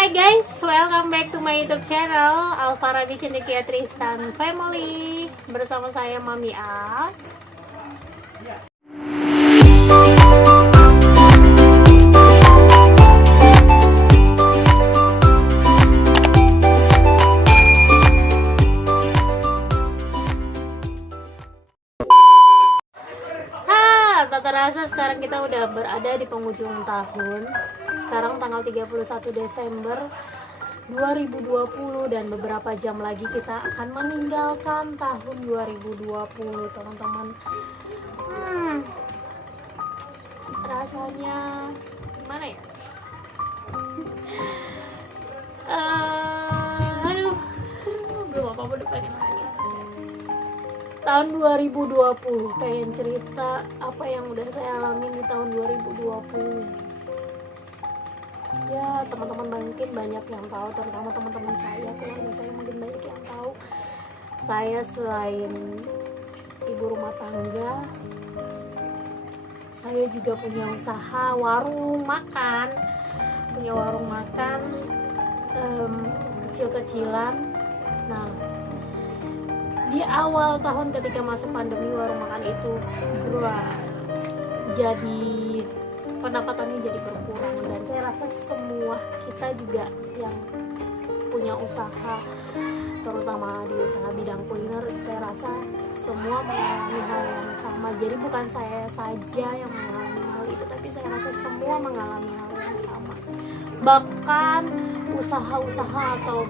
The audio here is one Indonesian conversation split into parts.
Hai guys, welcome back to my YouTube channel Alvara di Cendekia Tristan Family. Bersama saya Mami A. Tak terasa sekarang kita udah berada di penghujung tahun. Sekarang tanggal 31 Desember 2020 dan beberapa jam lagi kita akan meninggalkan tahun 2020, teman-teman. Rasanya gimana ya? Aduh, belum apa-apa udah pengen nangis. Tahun 2020, pengen cerita apa yang udah saya alami di tahun 2020. Ya, teman-teman mungkin banyak yang tahu, terutama teman-teman saya, keluarga saya mungkin banyak yang tahu. Saya selain ibu rumah tangga, saya juga punya usaha warung makan, kecil-kecilan. Nah, di awal tahun ketika masuk pandemi, warung makan itu jadi pendapatannya jadi berkurang, dan saya rasa semua kita juga yang punya usaha, terutama di usaha bidang kuliner, saya rasa semua mengalami hal yang sama. Jadi bukan saya saja yang mengalami hal itu, tapi saya rasa semua mengalami hal yang sama. Bahkan usaha-usaha atau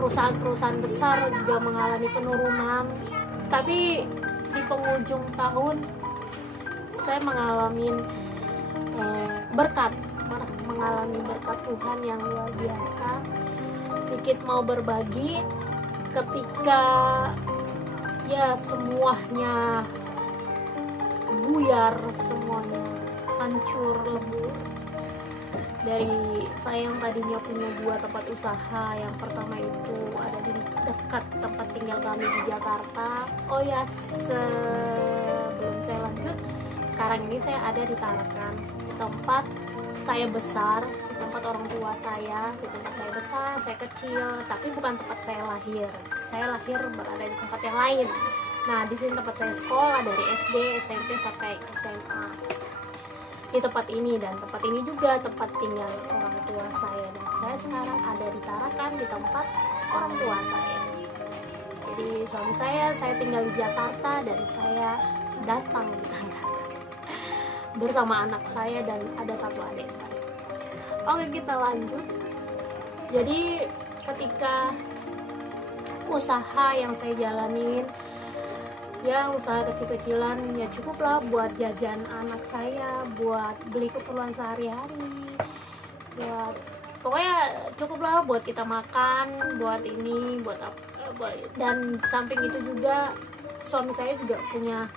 perusahaan-perusahaan besar juga mengalami penurunan. Tapi di penghujung tahun saya mengalami berkat Tuhan yang luar biasa. Sedikit mau berbagi ketika ya semuanya buyar, semuanya hancur lebur. Dari saya yang tadinya punya 2 tempat usaha, yang pertama itu ada di dekat tempat tinggal kami di Jakarta. Oh ya, sebelum saya lanjut, sekarang ini saya ada di Tarakan, di tempat saya besar, di tempat orang tua saya, di tempat saya besar, saya kecil, tapi bukan tempat saya lahir. Saya lahir berada di tempat yang lain. Nah, di sini tempat saya sekolah dari SD, SMP sampai SMA. Di tempat ini, dan tempat ini juga tempat tinggal orang tua saya, dan saya sekarang ada di Tarakan, di tempat orang tua saya. Jadi suami saya tinggal di Jakarta, dan saya datang di Tarakan bersama anak saya dan ada 1 adik saya. Oke, kita lanjut. Jadi ketika usaha yang saya jalanin, ya usaha kecil-kecilan, ya cukuplah buat jajan anak saya, buat beli keperluan sehari-hari, buat pokoknya cukuplah buat kita makan, buat ini, buat apa, dan samping itu juga suami saya juga punya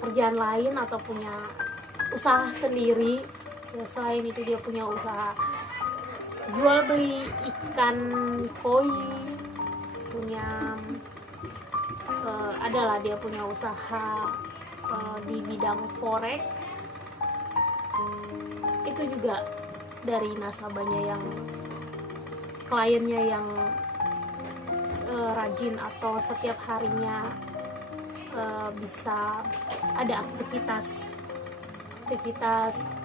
pekerjaan lain atau punya usaha sendiri. Ya, selain itu dia punya usaha jual beli ikan koi, adalah dia punya usaha di bidang forex. Itu juga dari nasabahnya yang kliennya yang rajin atau setiap harinya bisa ada aktivitas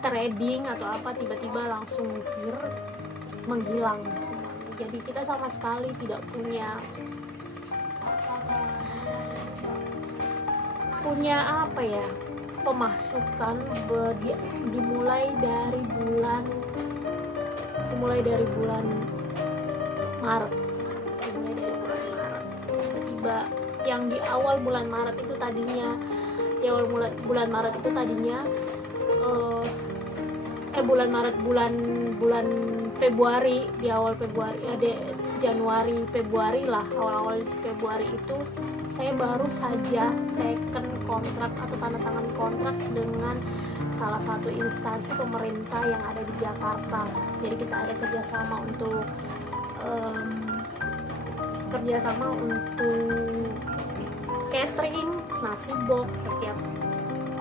trading atau apa, tiba-tiba langsung menghilang semuanya. Jadi kita sama sekali tidak punya apa ya, pemasukan. dimulai dari bulan Maret. Tiba-tiba yang di awal bulan Maret itu tadinya bulan Februari, di awal Februari, ada Januari, Februari lah, awal Februari itu saya baru saja teken kontrak atau tanda tangan kontrak dengan salah satu instansi pemerintah yang ada di Jakarta. Jadi kita ada kerjasama untuk catering, nasi box setiap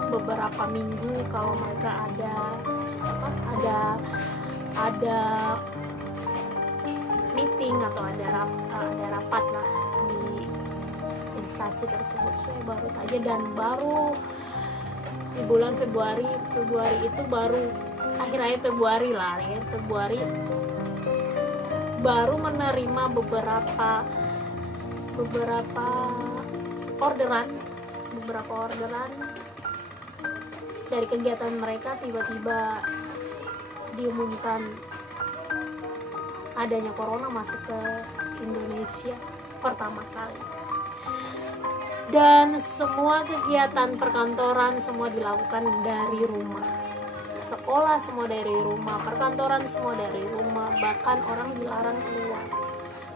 beberapa minggu. Kalau mereka ada ada meeting atau ada rapat lah di instansi tersebut. Saya baru saja, dan baru di bulan Februari itu baru akhir Februari baru menerima beberapa orderan dari kegiatan mereka. Tiba-tiba diumumkan adanya corona masuk ke Indonesia pertama kali, dan semua kegiatan perkantoran semua dilakukan dari rumah, sekolah semua dari rumah, perkantoran semua dari rumah, bahkan orang dilarang keluar,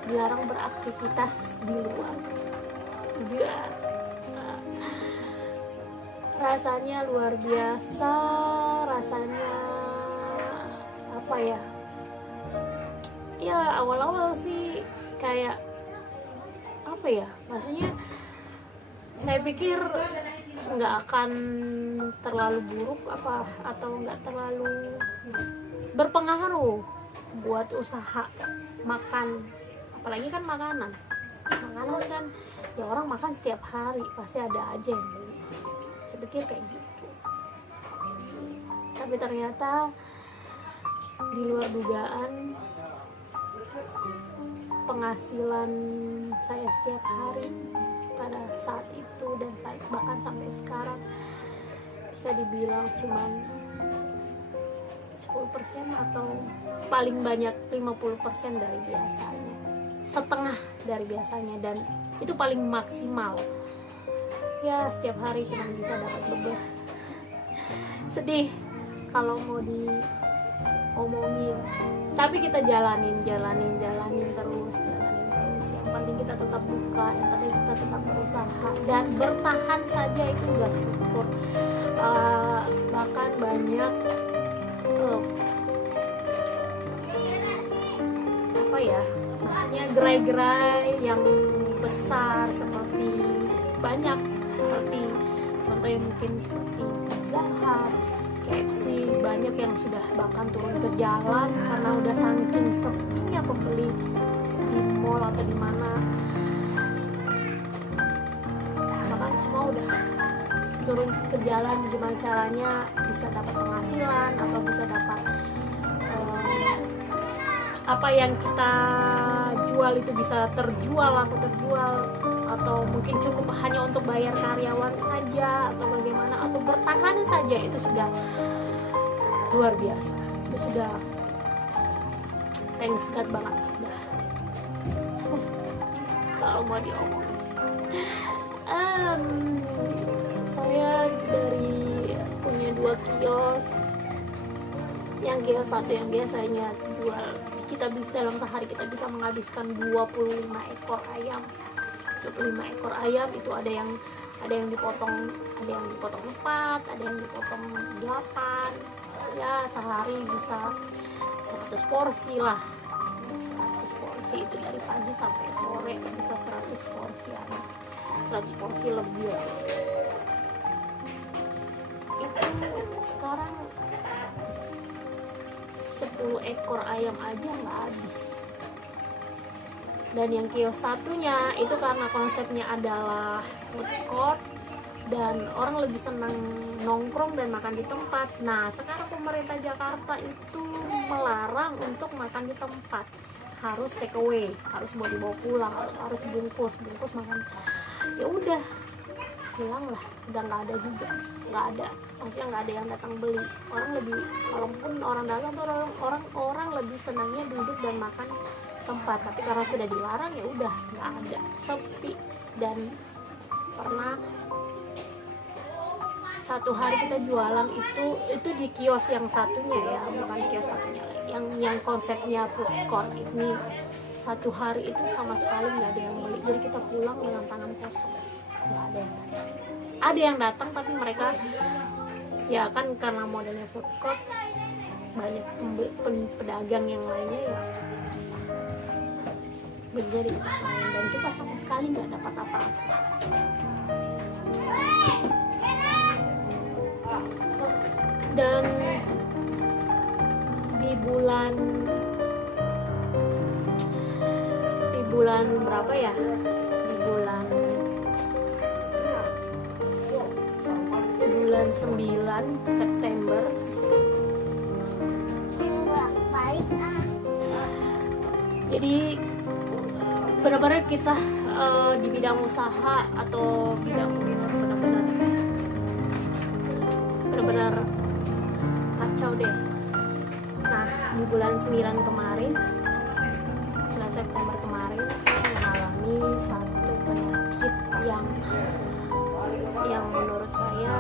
dilarang beraktivitas di luar. Rasanya luar biasa, rasanya apa ya? Ya awal-awal sih kayak apa ya? Maksudnya saya pikir nggak akan terlalu buruk atau nggak terlalu berpengaruh buat usaha makan, apalagi kan makanan kan ya orang makan setiap hari, pasti ada aja yang beli. Saya pikir kayak gitu, tapi ternyata di luar dugaan. Penghasilan saya setiap hari pada saat itu dan bahkan sampai sekarang bisa dibilang cuman 10% atau paling banyak 50% dari biasanya, setengah dari biasanya, dan itu paling maksimal. Ya setiap hari cuma bisa dapat beber. Sedih kalau mau diomongin, tapi kita jalanin terus. Yang penting kita tetap buka, yang penting kita tetap berusaha dan bertahan saja, itu udah syukur. Bahkan banyak maksudnya gerai-gerai yang besar seperti contohnya mungkin seperti Pizza Hut, KFC, banyak yang sudah bahkan turun ke jalan karena udah saking sepinya pembeli di mall atau di mana. Bahkan semua udah turun ke jalan, gimana caranya bisa dapat penghasilan atau bisa dapat apa yang kita jual itu bisa terjual atau mungkin cukup hanya untuk bayar karyawan saja atau bagaimana, atau bertahan saja, itu sudah luar biasa, itu sudah thanks God banget kalau mau diomongin. Saya dari punya 2 kios, yang kios satu yang biasanya jual, kita bisa dalam sehari kita bisa menghabiskan 25 ekor ayam. 25 ekor ayam itu ada yang dipotong 4, ada yang dipotong 8. Ya sehari bisa 100 porsi lah. 100 porsi itu dari pagi sampai sore bisa 100 porsi habis. 100 porsi lebih lah. Itu sekarang 10 ekor ayam aja nggak habis. Dan yang kios satunya itu karena konsepnya adalah food court dan orang lebih senang nongkrong dan makan di tempat. Nah sekarang pemerintah Jakarta itu melarang untuk makan di tempat, harus take away, harus mau dibawa pulang, harus bungkus makan. Ya udah hilang lah, udah nggak ada juga, maksudnya nggak ada yang datang beli. Orang lebih, walaupun orang dagang tuh orang lebih senangnya duduk dan makan tempat, tapi karena sudah dilarang ya udah nggak ada, sepi. Dan pernah satu hari kita jualan itu di kios yang satunya ya, bukan kios satunya yang konsepnya food court ini. Satu hari itu sama sekali nggak ada yang beli, jadi kita pulang dengan tangan kosong, nggak ada yang datang. Ada yang datang tapi mereka ya kan karena modelnya food court, banyak pedagang yang lainnya ya beli di tempat lain, dan kita sama sekali nggak dapat apa-apa. Dan di bulan berapa ya, di bulan 9 September. Jadi benar-benar kita di bidang usaha atau bidang kuliner benar-benar kacau deh. Nah, di bulan 9 kemarin, bulan September kemarin, saya mengalami satu penyakit yang menurut saya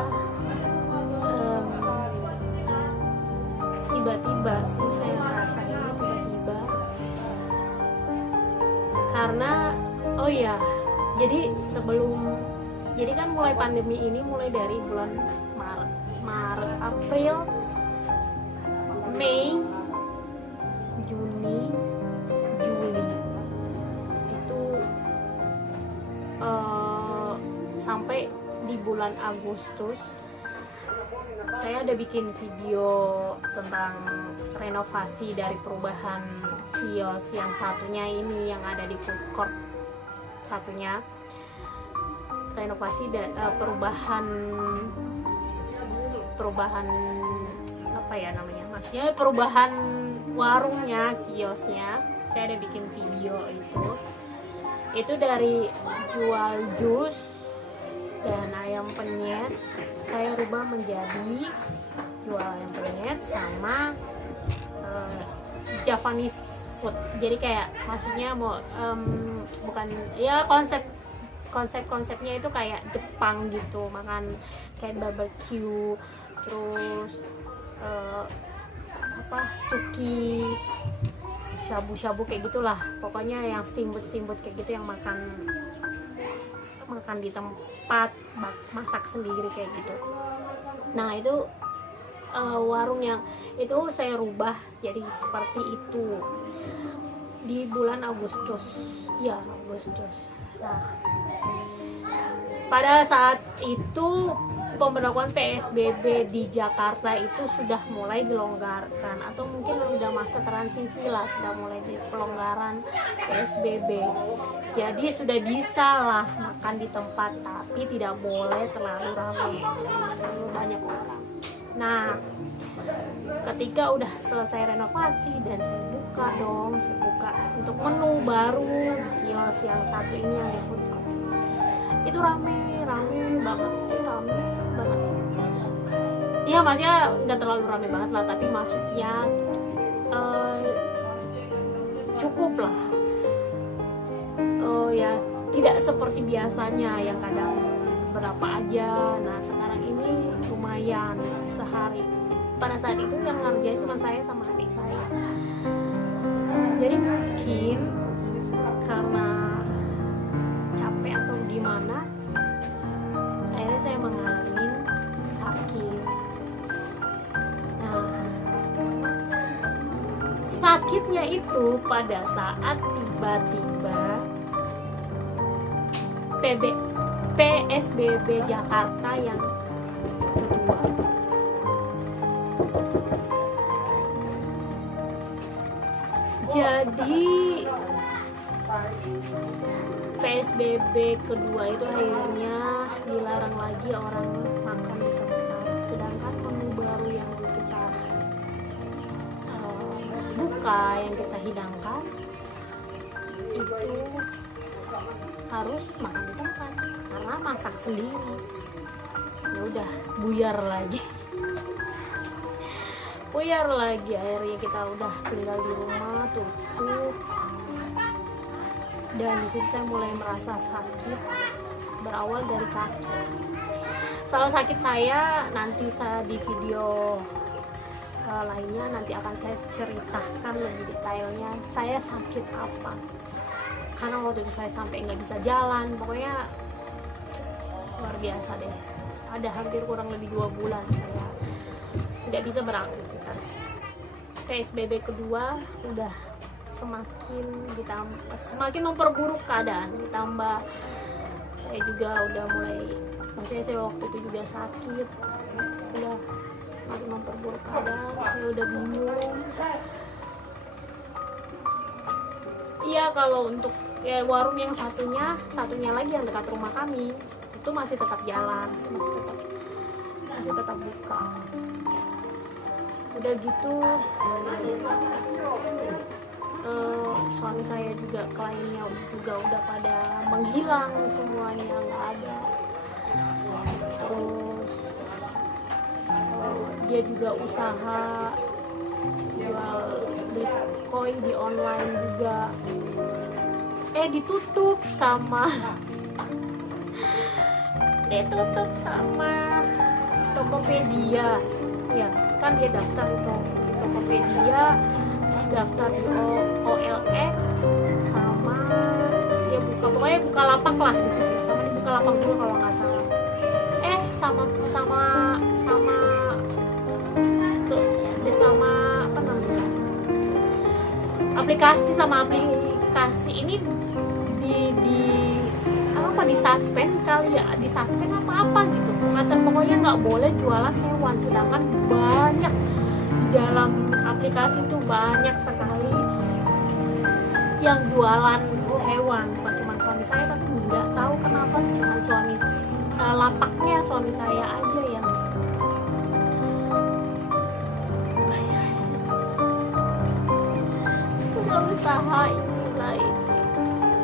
tiba-tiba sih saya ngerasain tiba-tiba. Karena jadi kan mulai pandemi ini mulai dari bulan Maret, April, Mei, Juni, Juli itu sampai di bulan Agustus saya ada bikin video tentang renovasi dari perubahan kios yang satunya ini yang ada di food court, satunya renovasi dan perubahan apa ya namanya, maksudnya perubahan warungnya, kiosnya. Saya ada bikin video itu dari jual jus dan ayam penyet saya rubah menjadi jual ayam penyet sama Japanese food. Jadi kayak maksudnya bukan ya, konsepnya itu kayak Jepang gitu, makan kayak barbecue, terus suki, shabu-shabu kayak gitulah, pokoknya yang steamboat kayak gitu, yang makan di tempat, masak sendiri kayak gitu. Nah itu warung yang itu saya rubah jadi seperti itu di bulan Agustus. Nah, pada saat itu pemberlakuan PSBB di Jakarta itu sudah mulai dilonggarkan, atau mungkin sudah masa transisi lah, sudah mulai di pelonggaran PSBB. Jadi sudah bisa lah makan di tempat, tapi tidak boleh terlalu ramai, terlalu banyak orang. Nah, ketika udah selesai renovasi dan saya buka untuk menu baru di kios yang satu ini yang di food court. Itu rame banget. Iya, maksudnya nggak terlalu rame banget lah, tapi maksudnya cukup lah. Ya tidak seperti biasanya yang kadang berapa aja. Nah sekarang ini lumayan sehari. Pada saat itu yang ngerjain cuma saya sama adik saya. Jadi mungkin karena capek atau gimana, akhirnya saya mengalami sakit. Nah, sakitnya itu pada saat tiba-tiba PSBB Jakarta yang kedua. Jadi PSBB kedua itu akhirnya dilarang lagi orang makan di tempat, sedangkan menu baru yang kita buka, yang kita hidangkan itu harus makan di tempat karena masak sendiri. Ya udah buyar lagi akhirnya kita udah tinggal di rumah tutup. Dan di situ saya mulai merasa sakit, berawal dari kaki. Kalau sakit saya nanti di video lainnya nanti akan saya ceritakan lebih detailnya saya sakit apa, karena waktu itu saya sampai nggak bisa jalan, pokoknya luar biasa deh. Ada hampir kurang lebih 2 bulan saya tidak bisa beraktivitas. PSBB kedua udah semakin memperburuk keadaan, ditambah saya juga udah mulai, maksudnya saya waktu itu juga sakit, udah semakin memperburuk keadaan. Saya udah bingung. Iya, kalau untuk ya warung yang satunya lagi yang dekat rumah kami itu masih tetap jalan, masih tetap buka. Udah gitu suami saya juga, kliennya juga udah pada menghilang semuanya, nggak ada. Terus dia juga usaha jual bitcoin di online juga ditutup sama Tokopedia ya kan. Dia daftar itu di Tokopedia, terus daftar di OLX, sama dia pokoknya Bukalapak lah di situ, sama di Bukalapak juga kalau nggak salah. Sama apa namanya, aplikasi ini di suspend kali ya, di suspend apa gitu, pokoknya nggak boleh jualan hewan. Sedangkan banyak di dalam aplikasi itu banyak sekali yang jualan hewan, bukan cuma suami saya, tapi nggak tahu kenapa cuma lapaknya suami saya aja yang usaha ini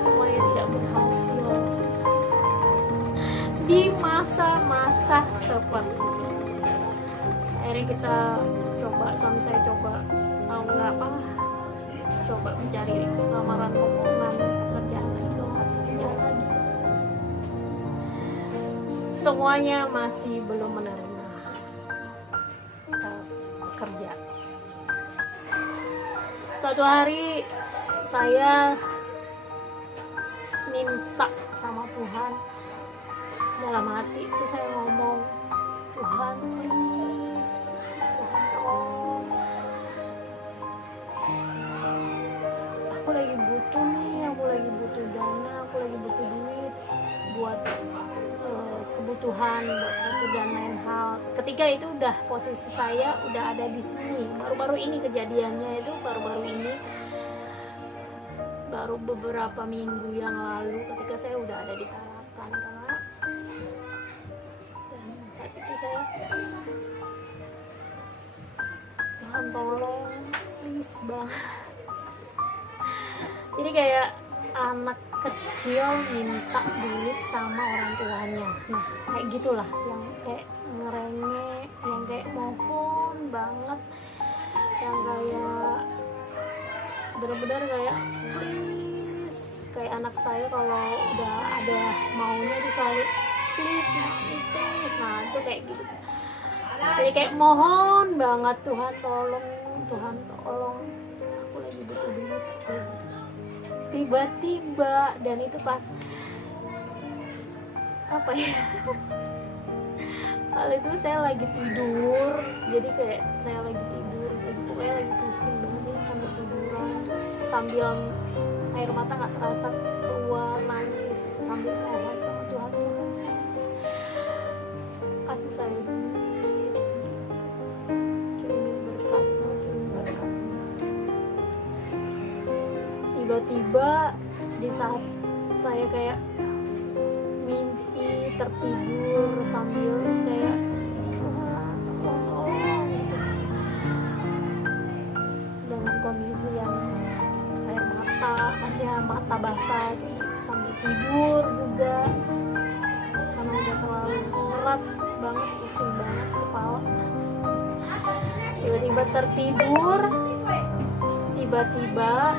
semuanya tidak berhasil di masa-masa seperti ini. Akhirnya kita suami saya coba mencari lamaran lowongan pekerjaan lagi. Semuanya masih belum menerima kerja. Suatu hari saya minta sama Tuhan, dalam hati itu saya ngomong, Tuhan please, Tuhan tolong, aku lagi butuh nih, aku lagi butuh dana, aku lagi butuh duit buat kebutuhan, buat satu dan lain hal. Ketika itu udah posisi saya udah ada di sini, baru-baru ini kejadiannya itu, baru beberapa minggu yang lalu ketika saya udah ada di Tarakan. Dan saat itu saya, Tuhan tolong please banget. Jadi kayak anak kecil minta duit sama orang tuanya. Nah kayak gitulah, yang kayak ngerengek, yang kayak mohon banget, yang kayak benar-benar kayak please, kayak anak saya kalau udah ada maunya itu selalu please. Nah itu kayak gitu. Jadi kayak mohon banget, Tuhan tolong, aku lagi butuh duit. Tiba-tiba, dan itu pas apa ya, hal itu saya lagi tidur, jadi kayak saya lagi tidur, pokoknya lagi pusing banget ya, sambil tiduran, terus sambil air mata nggak terasa keluar, nangis gitu, sambil mohon sama Tuhan, kasih saya duit, kirimin berkat. Tiba-tiba di saat saya kayak mimpi tertidur sambil kayak dengan kondisi yang air mata, masih mata basah sambil tidur juga karena udah terlalu berat banget, pusing banget kepala. Tiba-tiba tertidur, tiba-tiba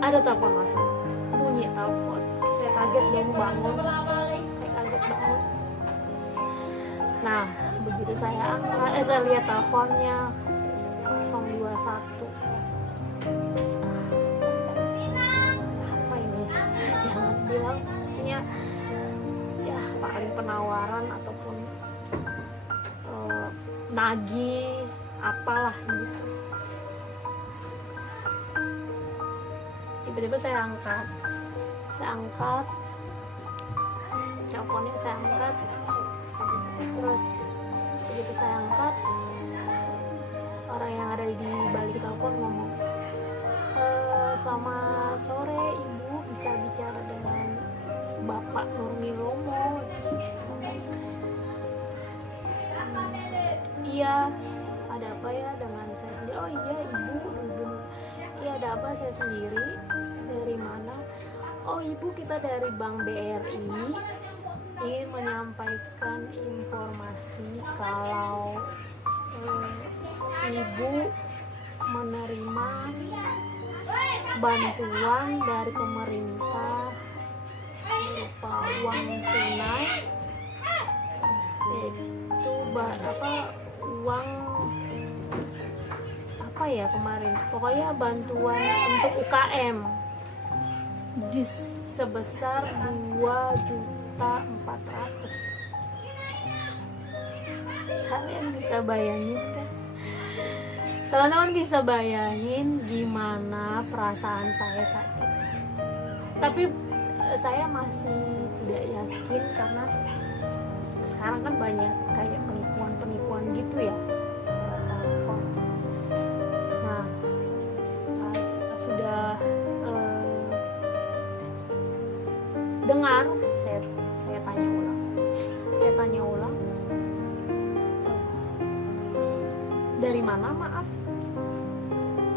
ada telepon masuk, bunyi telepon. Saya kaget dan bangun. Nah begitu saya angkat, saya lihat teleponnya 021. Apa ini? Jangan bilang punya ya paling penawaran ataupun nagih apalah gitu. Tiba-tiba saya angkat teleponnya, saya angkat, terus begitu saya angkat, orang yang ada di balik telepon ngomong, selamat sore ibu, bisa bicara dengan Bapak Nurmi Romo. Iya, ada apa ya dengan saya sendiri? Oh iya ibu, iya ada apa, saya sendiri. Dari mana? Oh ibu, kita dari Bank BRI ingin menyampaikan informasi kalau ibu menerima bantuan dari pemerintah berupa uang tunai, itu uang apa ya kemarin, pokoknya bantuan untuk UKM sebesar 2.400.000. Kalian bisa bayangin kan? Teman-teman bisa bayangin gimana perasaan saya saat itu. Tapi saya masih tidak yakin karena sekarang kan banyak kayak penipuan gitu ya. Nah, pas sudah dengar, saya tanya ulang. Dari mana, maaf?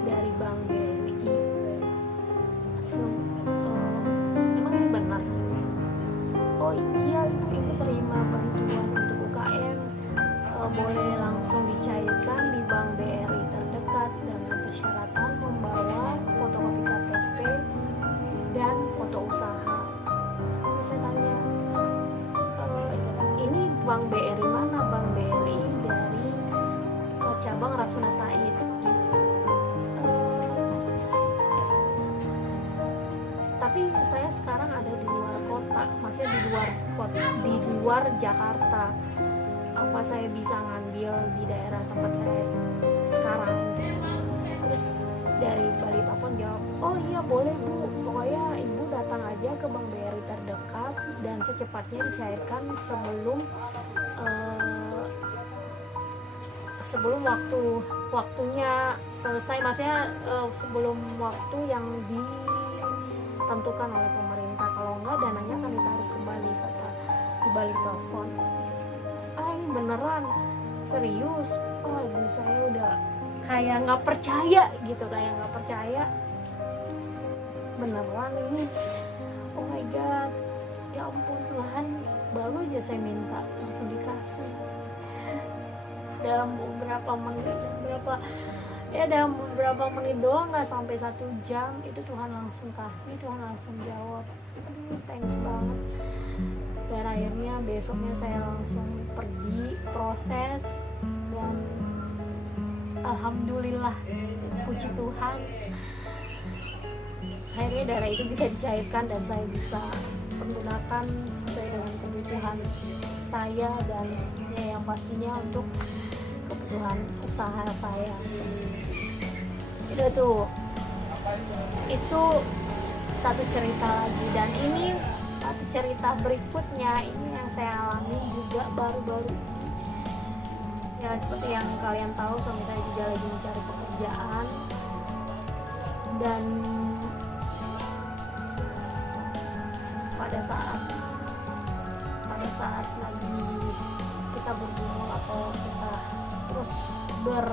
Dari Bank BRI. Langsung, emang ini benar? Oh iya ibu terima bantuan untuk UKM, boleh langsung dicairkan di Bank BRI terdekat dengan persyaratan membawa fotokopi KTP dan foto usaha. Terus saya tanya, ini Bank BRI mana? Bank BRI dari cabang Rasuna Said. Tapi saya sekarang ada di luar kota, maksudnya di luar Jakarta. Apa saya bisa ngambil di daerah tempat saya sekarang? Terus dari balik telepon jawab, oh iya boleh bu, pokoknya ibu datang aja ke Bank BRI terdekat dan secepatnya dicairkan sebelum waktunya selesai, maksudnya sebelum waktu yang ditentukan oleh pemerintah. Kalau enggak dananya akan ditarik kembali, kata di balik telepon. Ini beneran, serius? Oh ibu saya udah kayak nggak percaya gitu, beneran ini. Oh my god, ya ampun Tuhan, baru aja saya minta langsung dikasih. Dalam beberapa menit doang, nggak sampai 1 jam itu Tuhan langsung kasih, Tuhan langsung jawab. Aduh, thanks banget. Dan akhirnya besoknya saya langsung pergi proses dan alhamdulillah, puji Tuhan, akhirnya dana itu bisa dicairkan dan saya bisa menggunakan sesuai dengan kebutuhan saya dan ya yang pastinya untuk kebutuhan usaha saya. Itu satu cerita lagi, dan ini satu cerita berikutnya ini yang saya alami juga baru-baru ini. Ya seperti yang kalian tahu, suami saya juga lagi mencari pekerjaan, dan pada saat lagi kita bergumul atau kita terus berikhtiar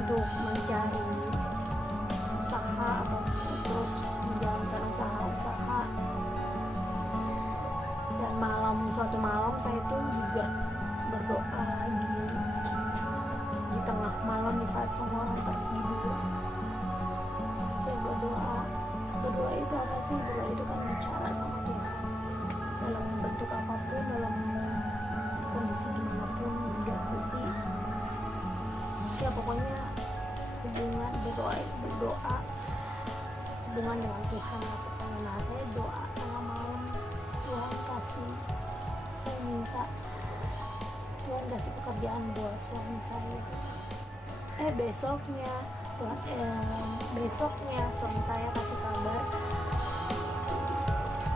untuk mencari usaha atau terus menjalankan usaha, dan suatu malam saya itu juga berdoa di tengah malam, di saat semua orang tertidur. Saya berdoa itu apa sih? Berdoa itu kan bicara sama Tuhan dalam bentuk apapun, dalam kondisi dimanapun juga pasti ya pokoknya hubungan hubungan dengan Tuhan lah pokoknya. Nah saya doa tengah malam, Tuhan kasih, saya minta Tuhan kasih pekerjaan buat suami saya. Besoknya suami saya kasih kabar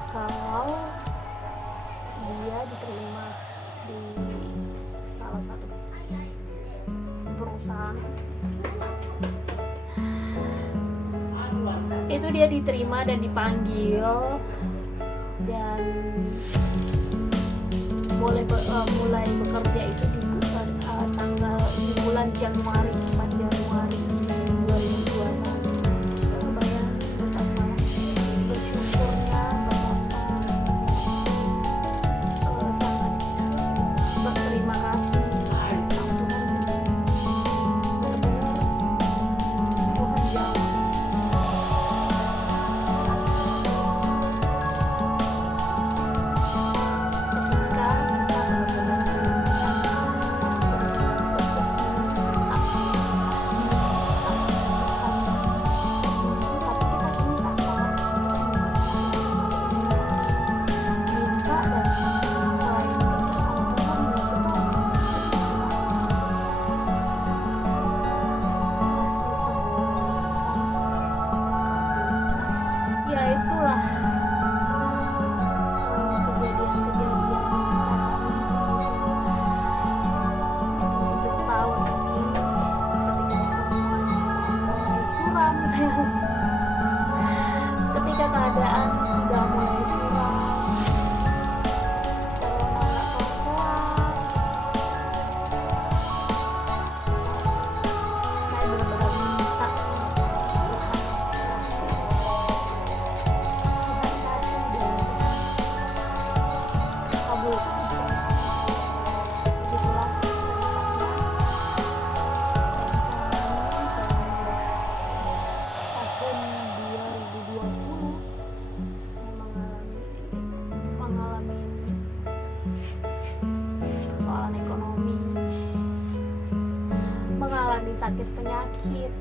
kalau dia diterima di salah satu perusahaan. Itu dia diterima dan dipanggil dan mulai bekerja itu di bulan Januari, 4 Januari 2021. Bayang betapa bersyukurnya, betapa sangat berterima kasih sama Tuhan. Benar-benar Tuhan jawab. Ketika keadaan sudah mulai suram, corona nggak keluar, saya benar-benar minta Tuhan kasih dan kabulkan semua. Begitulah tahun 2020 mengalami persoalan ekonomi, mengalami sakit penyakit,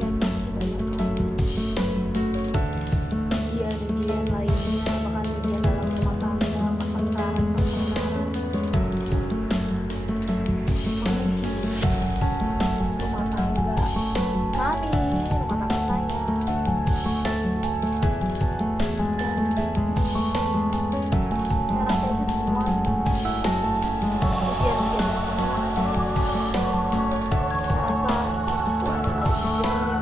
dan masih banyak ujian lainnya, bahkan ujian dalam rumah tangga, pertengkaran rumah tangga kami, rumah tangga saya. Saya rasa itu semua ujian-ujian semua. Saya rasa itu adalah ujian yang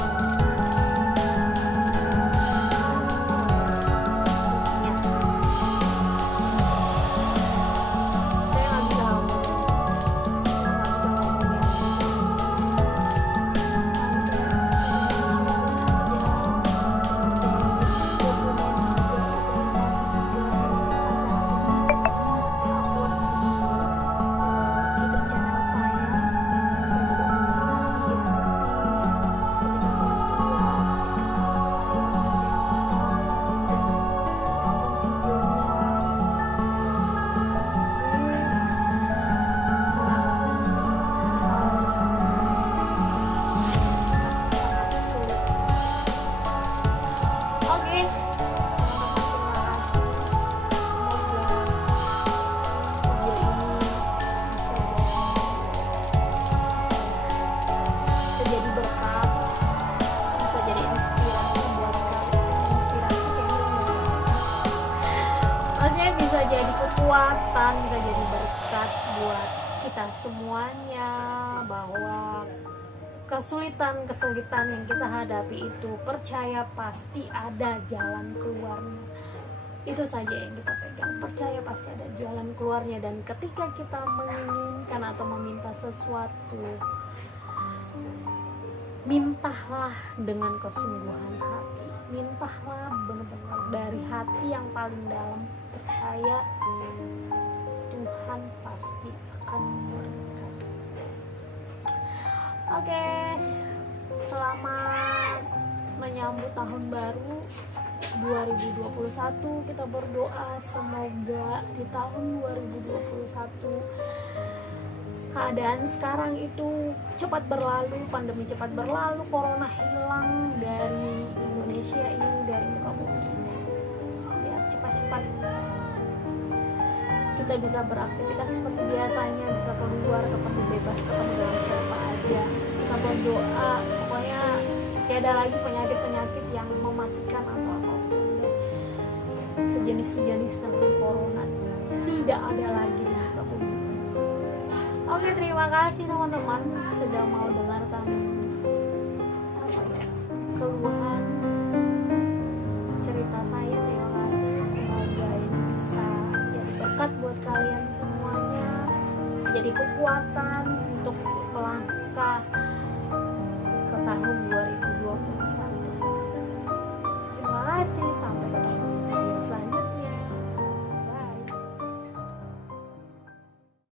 saya nggak bisa ngomong yang kekuatan, bisa jadi berkat buat kita semuanya, bahwa kesulitan-kesulitan yang kita hadapi itu, percaya pasti ada jalan keluarnya. Itu saja yang kita pegang, percaya pasti ada jalan keluarnya. Dan ketika kita menginginkan atau meminta sesuatu, mintalah dengan kesungguhan hati, mintalah benar-benar dari hati yang paling dalam, percaya Tuhan pasti akan memberkati. Oke, selamat menyambut tahun baru 2021. Kita berdoa semoga di tahun 2021 keadaan sekarang itu cepat berlalu, pandemi cepat berlalu, corona hilang dari Indonesia ini, dari muka bumi ini. Biar cepat-cepat kita bisa beraktivitas seperti biasanya, bisa keluar, ketemu bebas, ketemu dengan siapa aja. Kita berdoa, pokoknya tidak ada lagi penyakit-penyakit yang mematikan atau apapun. sejenis tentang corona tidak ada lagi di muka bumi. Oke, terima kasih teman-teman sudah mau dengarkan keluhan cerita saya. Terima kasih, semoga ini bisa jadi berkat buat kalian semuanya, jadi kekuatan untuk melangkah ke tahun 2021.